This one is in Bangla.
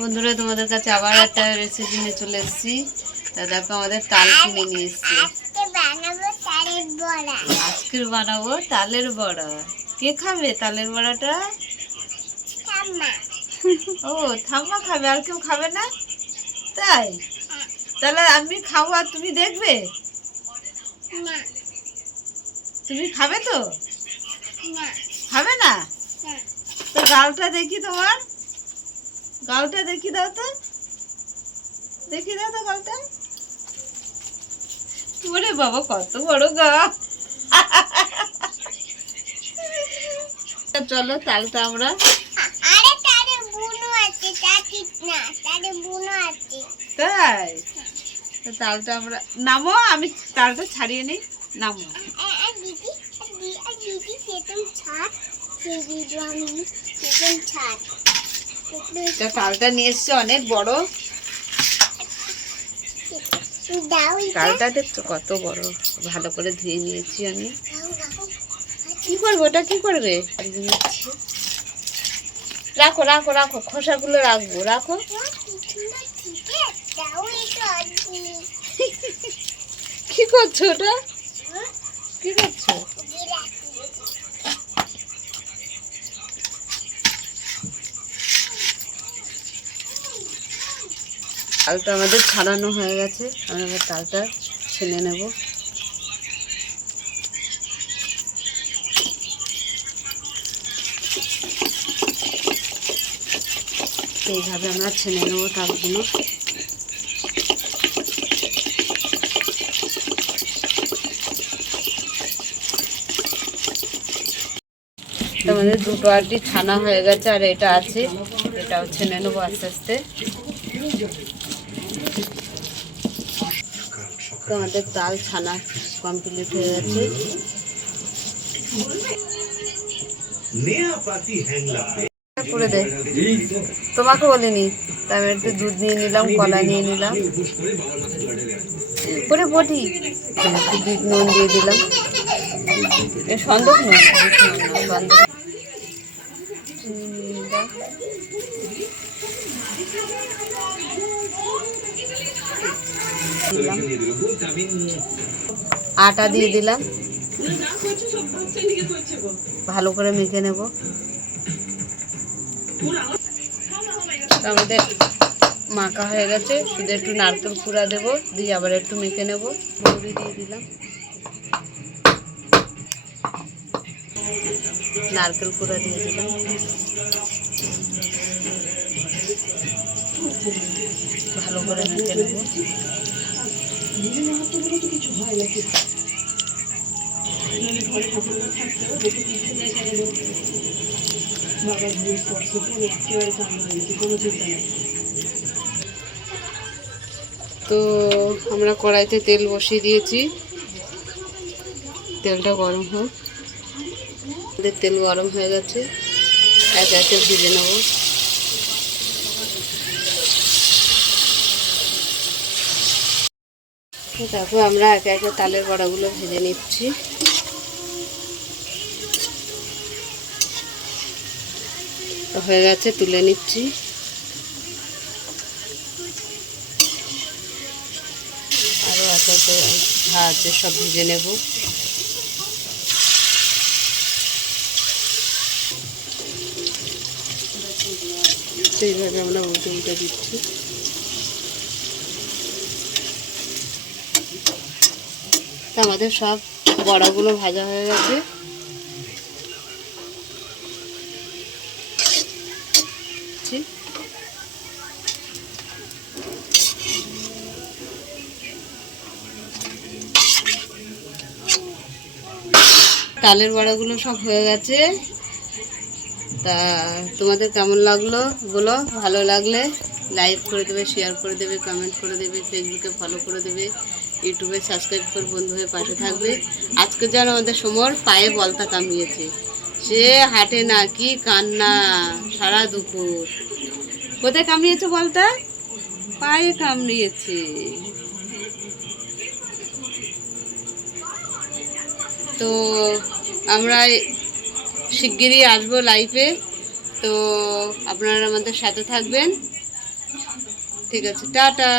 বন্ধুরা তোমাদের কাছে আবার একটা রেসিপি নিয়ে চলে এসেছি। দেখো আমাদের তাল কিনে নিয়ে এসেছি। আজকে বানাবো তালের বড়া। কে খাবে তালের বড়াটা? ও ঠাম্মা খাবে, আর কেউ খাবে না? তাই তাহলে আমি খাবো আর তুমি দেখবে? তুমি খাবে তো? খাবে না? তো গালটা দেখি, তোমার গালটা দেখি দাও তো, দেখি দাও তো গালটা। ওরে বাবা কত বড় গা। চলো তালটা আমরা তাই তালটা আমরা নামো, আমি তালটা ছাড়িয়ে নিই। নামো তালটা নিয়ে এসছে অনেক বড়। তালটা দেখছো কত বড়, ভালো করে ধুয়ে নিয়েছি আমি। কি করবো ওটা, কি করবে? রাখো রাখো রাখো, খোসাগুলো রাখবো, রাখো। কি করছো ওটা, কি করছো? তালটা আমাদের ছাড়ানো হয়ে গেছে, আমি এবার তালটা ছেনে নেব। এইভাবে আমরা ছেনে নেব তালগুলো। আমাদের দুটো আরটি ছানা হয়ে গেছে, আর এটা আছে, এটাও ছেনে নেবো আস্তে আস্তে। তো আমাদের তাল ছানা কমপ্লিট হয়ে গেছে। করে দে, তোমাকে বলিনি। তারপরে একটু দুধ নিয়ে নিলাম, কলা নিয়ে নিলাম, করে বটি একটু বিট নুন দিয়ে দিলাম। সন্দেশ নুন, সন্দেশ আটা দিয়ে দিলাম, ভালো করে মেখে নেব। আমাদের মাখা হয়ে গেছে, শুধু একটু নারকেল কুড়া দেবো, দিয়ে আবার একটু মেখে নেব। মৌরি দিয়ে দিলাম, নারকেল কুড়া দিয়ে দিলাম, ভালো করে মেখে নেব। তো আমরা কড়াইতে তেল বসিয়ে দিয়েছি, তেলটা গরম হোক। আমাদের তেল গরম হয়ে গেছে, একে একে ভেজে নেব। তারপর আমরা একে একে তালের বড়াগুলো ভেজে নিচ্ছি। হয়ে গেছে, তুলে নিচ্ছি। আরও একে একে যা আছে সব ভেজে নেব। সেইভাবে আমরা উল্টে উল্টে দিচ্ছি। তো আমাদের সব বড়াগুলো ভাজা হয়ে গেছে। তালের বড়াগুলো সব হয়ে গেছে। তা তোমাদের কেমন লাগলো বলো, ভালো লাগলে লাইক করে দেবে, শেয়ার করে দেবে, কমেন্ট করে দেবে, ফেসবুকে ফলো করে দেবে, ইউটিউবে সাবস্ক্রাইব করে বন্ধু হয়ে পাশে থাকবে। আজকে যেন আমাদের সমর পায়ে বলতা কামিয়েছে, সে হাঁটে না, কি কান্না সারা দুপুর। কোথায় কামড়িয়েছে বলতা? পায়ে কামড়িয়েছে। তো আমরা শিগগিরই আসবো লাইভে, তো আপনারা আমাদের সাথে থাকবেন। ঠিক আছে, টাটা।